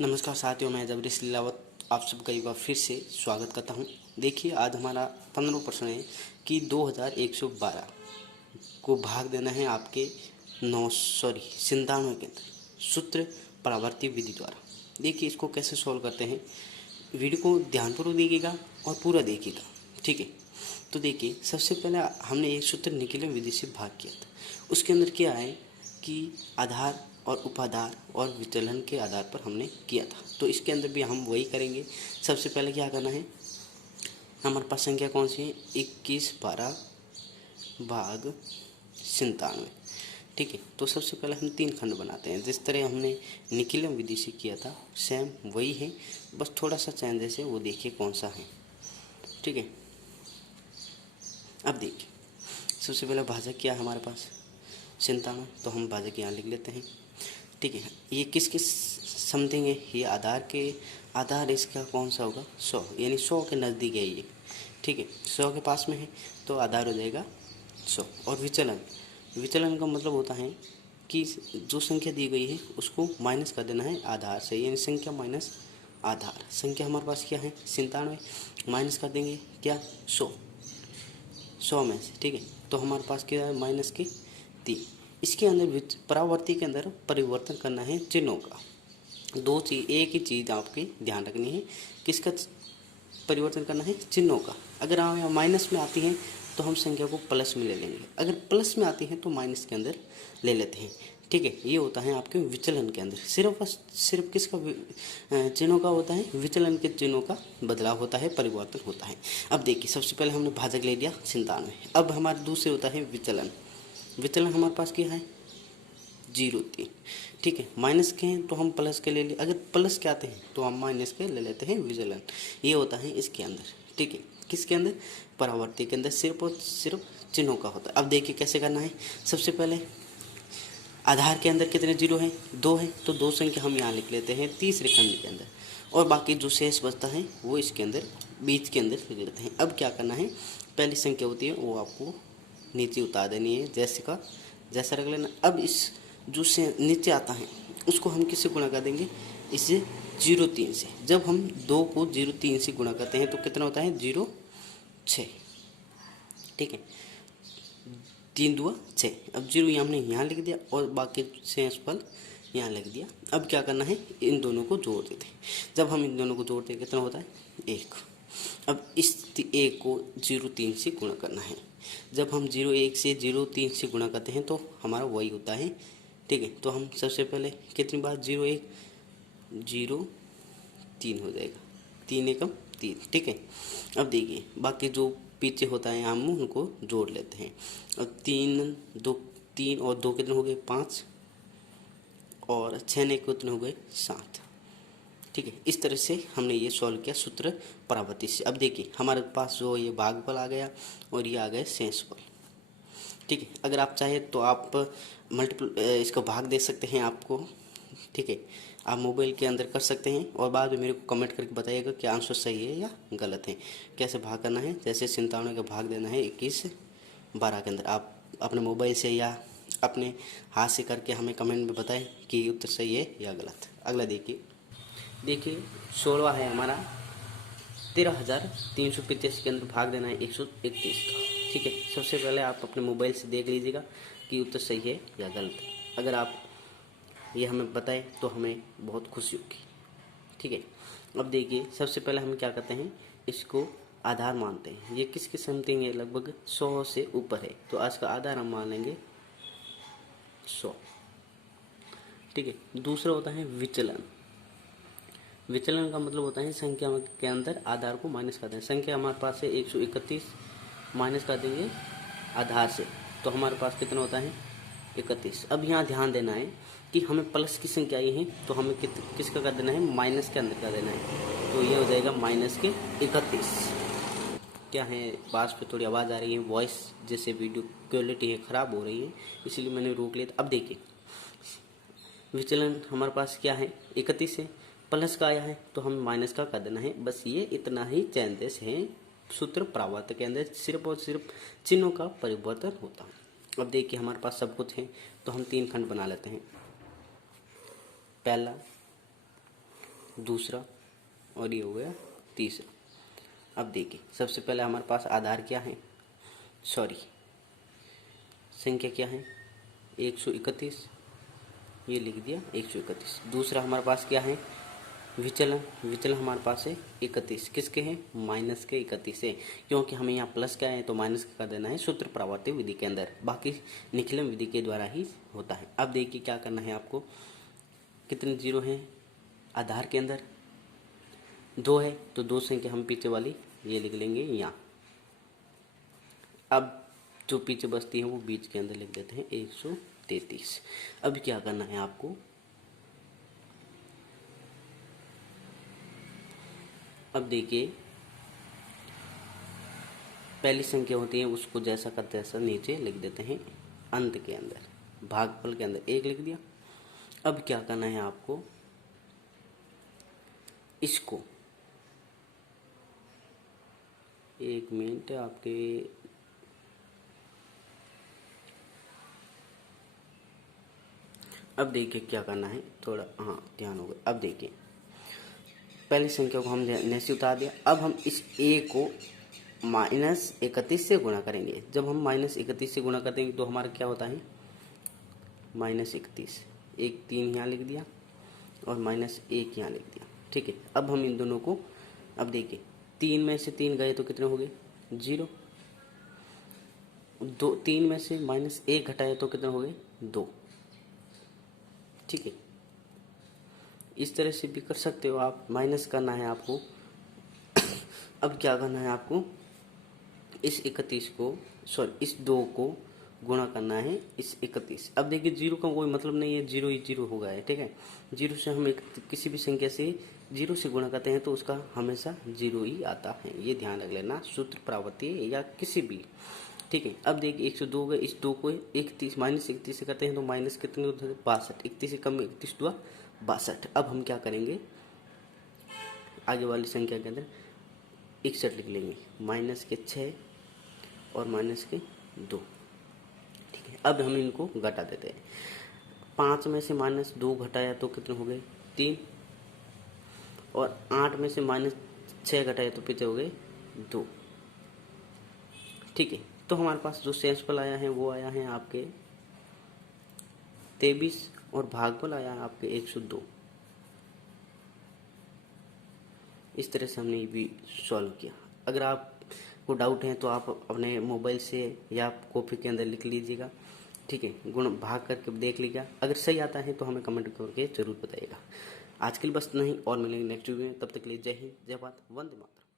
नमस्कार साथियों, मैं जबरीश लीलावत आप सबका एक बार फिर से स्वागत करता हूं। देखिए, आज हमारा 15 प्रश्न है कि 2112 को भाग देना है आपके 97 के अंदर सूत्र परावर्ती विधि द्वारा। देखिए, इसको कैसे सॉल्व करते हैं, वीडियो को ध्यानपूर्वक देखिएगा और पूरा देखिएगा, ठीक है। तो देखिए, सबसे पहले हमने एक सूत्र निकलन विधि से भाग किया था। उसके अंदर क्या है कि आधार और उपाधार और विचलन के आधार पर हमने किया था। तो इसके अंदर भी हम वही करेंगे। सबसे पहले क्या करना है, हमारे पास संख्या कौन सी है, 2112 भाग 97, ठीक है। तो सबसे पहले हम 3 खंड बनाते हैं, जिस तरह हमने निकलन विधि से किया था सेम वही है, बस थोड़ा सा चेंजेस है, वो देखिए कौन सा है, ठीक है। अब देखिए, सबसे पहले भाजक क्या है हमारे पास 97, तो हम भाजक यहाँ लिख लेते हैं, ठीक है। ये किस किस समथिंग है, ये आधार इसका कौन सा होगा 100, यानी 100 के नज़दीक है ये, ठीक है। 100 के पास में है तो आधार हो जाएगा 100। और विचलन का मतलब होता है कि जो संख्या दी गई है उसको माइनस कर देना है आधार से, यानी संख्या माइनस आधार। संख्या हमारे पास क्या है 97, माइनस कर देंगे क्या 100 में से, ठीक है। तो हमारे पास क्या है माइनस के 3। इसके अंदर परावर्ती के अंदर परिवर्तन करना है चिन्हों का। दो चीज, एक ही चीज़ आपकी ध्यान रखनी है, किसका परिवर्तन करना है, चिन्हों का। अगर आप यहाँ माइनस में आती हैं तो हम संख्या को प्लस में ले लेंगे, अगर प्लस में आती हैं तो माइनस के अंदर ले लेते हैं, ठीक है। ये होता है आपके विचलन के अंदर, सिर्फ किसका चिन्हों का होता है, विचलन के चिन्हों का बदलाव होता है, परिवर्तन होता है। अब देखिए, सबसे पहले हमने भाजक ले लिया 97। अब हमारे दूसरे होता है विचलन हमारे पास क्या है 0.3, ठीक है। माइनस के हैं तो हम प्लस के ले लिए, अगर प्लस के आते हैं तो हम माइनस के ले लेते हैं विचलन। ये होता है इसके अंदर, ठीक है। किसके अंदर, परावर्ती के अंदर सिर्फ और सिर्फ चिन्हों का होता है। अब देखिए कैसे करना है। सबसे पहले आधार के अंदर कितने जीरो हैं, 2 है, तो 2 संख्या हम यहाँ लिख लेते हैं तीसरे खंड के अंदर, और बाकी जो शेष बचता है वो इसके अंदर बीच के अंदर लिख लेते हैं। अब क्या करना है, पहली संख्या होती है वो आपको नीचे उतार देनी है, जैसा रख लेना। अब इस जो से नीचे आता है उसको हम किससे गुणा कर देंगे, इससे 0.3 से। जब हम 2 को 0.3 से गुणा करते हैं तो कितना होता है 0.6, ठीक है। 3 दूआ 6। अब 0 हमने यहाँ लिख दिया और बाकी शेष फल यहाँ लिख दिया। अब क्या करना है, इन दोनों को जोड़ देते हैं। जब हम इन दोनों को जोड़ते हैं कितना होता है 1। अब इस 1 को 0.3 से गुणा करना है। जब हम 0.1 से 0.3 से गुणा करते हैं तो हमारा वही होता है, ठीक है। तो हम सबसे पहले कितनी बार 0.1 0.3 हो जाएगा, 3 एकम 3, ठीक है। अब देखिए बाकी जो पीछे होता है हम उनको जोड़ लेते हैं। अब 3 और 2 कितने हो गए 5, और 6 ने कितने हो गए 7, ठीक है। इस तरह से हमने ये सॉल्व किया सूत्र परावर्ती से। अब देखिए हमारे पास जो ये भागफल आ गया और ये आ गए शेषफल, ठीक है। अगर आप चाहे तो आप इसका भाग दे सकते हैं आपको, ठीक है। आप मोबाइल के अंदर कर सकते हैं और बाद में मेरे को कमेंट करके बताइएगा कि आंसर सही है या गलत है, कैसे भाग करना है। जैसे 97 का भाग देना है 2112 के अंदर, आप अपने मोबाइल से या अपने हाथ से करके हमें कमेंट में बताएं कि उत्तर सही है या गलत। अगला देखिए 16वां है हमारा 13,385 के अंदर भाग देना है 131 का, ठीक है। सबसे पहले आप अपने मोबाइल से देख लीजिएगा कि उत्तर सही है या गलत है। अगर आप ये हमें बताएं तो हमें बहुत खुशी होगी, ठीक है। अब देखिए सबसे पहले हम क्या करते हैं, इसको आधार मानते हैं। ये किसकी समथिंग है, लगभग 100 से ऊपर है, तो आज का आधार हम मान लेंगे 100, ठीक है। दूसरा होता है विचलन का मतलब होता है संख्या के अंदर आधार को माइनस कर दें। संख्या हमारे पास है 131, माइनस कर देंगे आधार से तो हमारे पास कितना होता है 31। अब यहाँ ध्यान देना है कि हमें प्लस की संख्या आई है तो हमें किसका कर देना है, माइनस के अंदर कर देना है। तो ये हो जाएगा माइनस के 31। क्या है, पास पे थोड़ी आवाज़ आ रही है, वॉइस जैसे वीडियो क्वालिटी है ख़राब हो रही है, इसलिए मैंने रोक लिया। अब देखिए विचलन हमारे पास क्या है 31 है, प्लस का आया है तो हमें माइनस का कर देना है। बस ये इतना ही चेंजेस है सूत्र परावर्तक के अंदर, सिर्फ और सिर्फ चिन्हों का परिवर्तन होता है। अब देखिए हमारे पास सब कुछ है तो हम 3 खंड बना लेते हैं। पहला दूसरा, और ये हो गया तीसरा। अब देखिए सबसे पहले हमारे पास आधार क्या है, सॉरी संख्या क्या है 131, ये लिख दिया 131। दूसरा हमारे पास क्या है विचलन, विचलन हमारे पास है 31, किसके हैं माइनस के 31 है, क्योंकि हमें यहाँ प्लस क्या है तो माइनस का कर देना है सूत्र परावर्तित विधि के अंदर, बाकी निखिलम विधि के द्वारा ही होता है। अब देखिए क्या करना है आपको, कितने जीरो हैं आधार के अंदर 2 है, तो 2 संख्या हम पीछे वाली ये लिख लेंगे यहाँ। अब जो पीछे बचती है वो बीच के अंदर लिख देते हैं 133। अब क्या करना है आपको, अब देखिए पहली संख्या होती है उसको जैसा का तैसा नीचे लिख देते हैं अंत के अंदर, भागफल के अंदर 1 लिख दिया। अब क्या करना है आपको, इसको 1 मिनट आपके अब देखिए क्या करना है, थोड़ा हाँ ध्यान होगा। अब देखिए पहली संख्या को हमने ऐसे उतार दिया। अब हम इस a को -31 से गुणा करेंगे। जब हम -31 से गुणा कर देंगे तो हमारा क्या होता है -31, एक 3 यहाँ लिख दिया और -1 यहाँ लिख दिया, ठीक है। अब हम इन दोनों को, अब देखिए 3 में से 3 गए तो कितने हो गए 0, 3 में से -1 घटाए तो कितने हो गए 2, ठीक है। इस तरह से भी कर सकते हो आप, माइनस करना है आपको। अब क्या करना है आपको, इस 31 को सॉरी इस 2 को गुणा करना है इस 31। अब देखिए जीरो का कोई मतलब नहीं है, जीरो ही जीरो होगा है, ठीक है। जीरो से हम किसी भी संख्या से जीरो से गुणा करते हैं तो उसका हमेशा जीरो ही आता है, ये ध्यान रख लेना, सूत्र परावर्ती या किसी भी, ठीक है। अब देखिए 102 गए, इस 2 को 31 -31 से करते हैं तो माइनस कितने होते हैं 62, 31 से कम 31 2 62। अब हम क्या करेंगे, आगे वाली संख्या के अंदर 61 लिख लेंगे, -6 और -2, ठीक है। अब हम इनको घटा देते हैं, 5 में से -2 घटाया तो कितने हो गए 3, और 8 में से -6 घटाया तो कितने हो गए 2, ठीक है। तो हमारे पास जो शेषफल आया है वो आया है आपके 23 और भागफल आया है आपके 102। इस तरह से हमने ये भी सॉल्व किया। अगर आपको डाउट है तो आप अपने मोबाइल से या कॉपी के अंदर लिख लीजिएगा, ठीक है, गुण भाग करके देख लीजिएगा। अगर सही आता है तो हमें कमेंट करके जरूर बताइएगा। आज के लिए बस नहीं, और मिलेंगे नेक्स्ट वीडियो में, तब तक के लिए जय हिंद, जय भारत, वंदे मातरम।